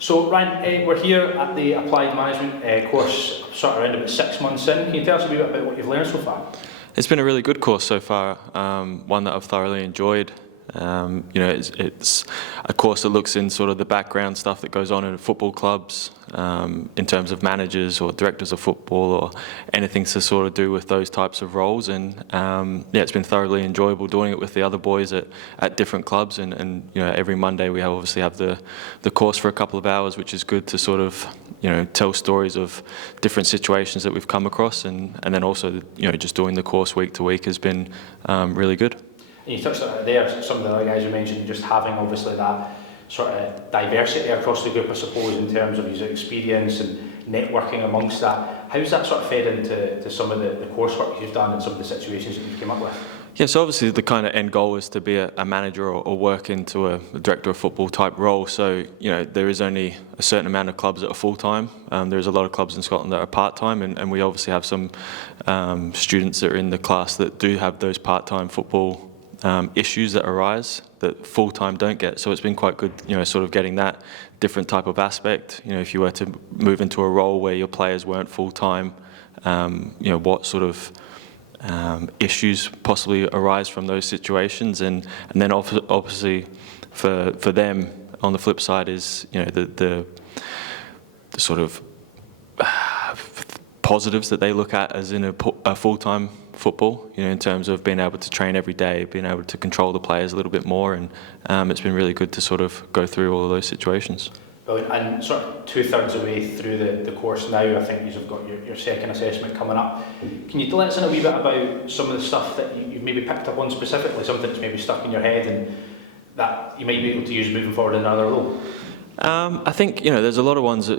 So Ryan, we're here at the Applied Management course, sort of around about 6 months in. Can you tell us a wee bit about what you've learned so far? It's been a really good course so far, one that I've thoroughly enjoyed. It's a course that looks in sort of the background stuff that goes on in football clubs, in terms of managers or directors of football or anything to sort of do with those types of roles. And it's been thoroughly enjoyable doing it with the other boys at different clubs. And every Monday we obviously have the course for a couple of hours, which is good to sort of tell stories of different situations that we've come across, and then also just doing the course week to week has been really good. And you touched on it there, some of the other guys you mentioned, just having obviously that sort of diversity across the group, I suppose, in terms of his experience and networking amongst that. How's that sort of fed into some of the coursework you've done and some of the situations that you've come up with? Yeah, so obviously the kind of end goal is to be a manager or work into a director of football type role. So, there is only a certain amount of clubs that are full-time. There's a lot of clubs in Scotland that are part-time, and we obviously have some students that are in the class that do have those part-time football issues that arise that full-time don't get. So it's been quite good, sort of getting that different type of aspect. If you were to move into a role where your players weren't full-time, what sort of issues possibly arise from those situations, and then obviously for them on the flip side is the sort of positives that they look at as in a full-time football, in terms of being able to train every day, being able to control the players a little bit more, and it's been really good to sort of go through all of those situations. Brilliant. And sort of 2/3 of the way through the course now, I think you've got your second assessment coming up. Can you let us know a wee bit about some of the stuff that you've maybe picked up on specifically, something that's maybe stuck in your head and that you might be able to use moving forward in another role? I think there's a lot of ones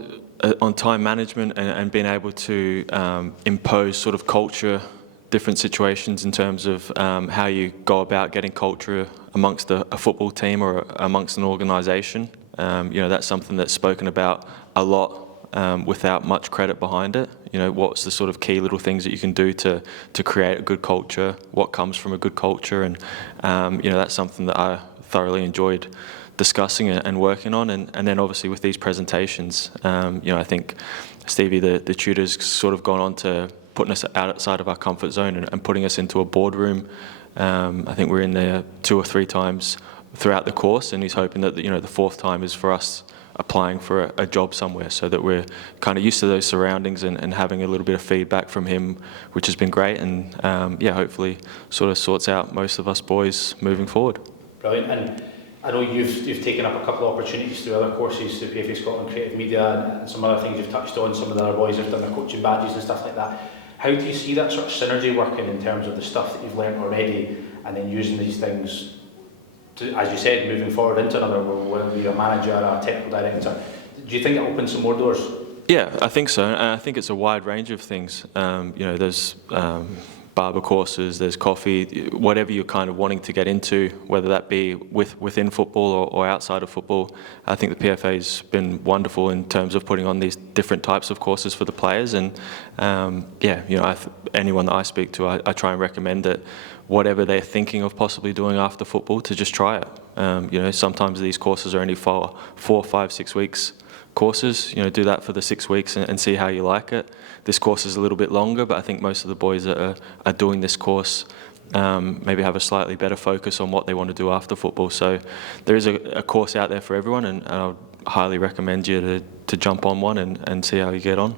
on time management and being able to impose sort of culture, different situations in terms of how you go about getting culture amongst a football team or amongst an organisation. That's something that's spoken about a lot without much credit behind it. What's the sort of key little things that you can do to create a good culture, what comes from a good culture, and that's something that I thoroughly enjoyed discussing and working on. And then obviously with these presentations, I think Stevie, the tutor's sort of gone on to putting us outside of our comfort zone and putting us into a boardroom. I think we're in there 2 or 3 times throughout the course, and he's hoping that the fourth time is for us applying for a job somewhere, so that we're kind of used to those surroundings and having a little bit of feedback from him, which has been great, and hopefully sort of sorts out most of us boys moving forward. Brilliant. And I know you've taken up a couple of opportunities through other courses, through PFAS Scotland Creative Media and some other things you've touched on. Some of the other boys have done their coaching badges and stuff like that. How do you see that sort of synergy working in terms of the stuff that you've learned already and then using these things to, as you said, moving forward into another role, whether it be a manager or a technical director? Do you think it opens some more doors? Yeah, I think so, and I think it's a wide range of things. There's barber courses, there's coffee, whatever you're kind of wanting to get into, whether that be within football or outside of football. I think the PFA's been wonderful in terms of putting on these different types of courses for the players, and anyone that I speak to, I try and recommend that whatever they're thinking of possibly doing after football, to just try it. Sometimes these courses are only 4, 5, 6 weeks courses. Do that for the 6 weeks and see how you like it. This course is a little bit longer, but I think most of the boys that are doing this course maybe have a slightly better focus on what they want to do after football. So there is a course out there for everyone, and I would highly recommend you to jump on one and see how you get on.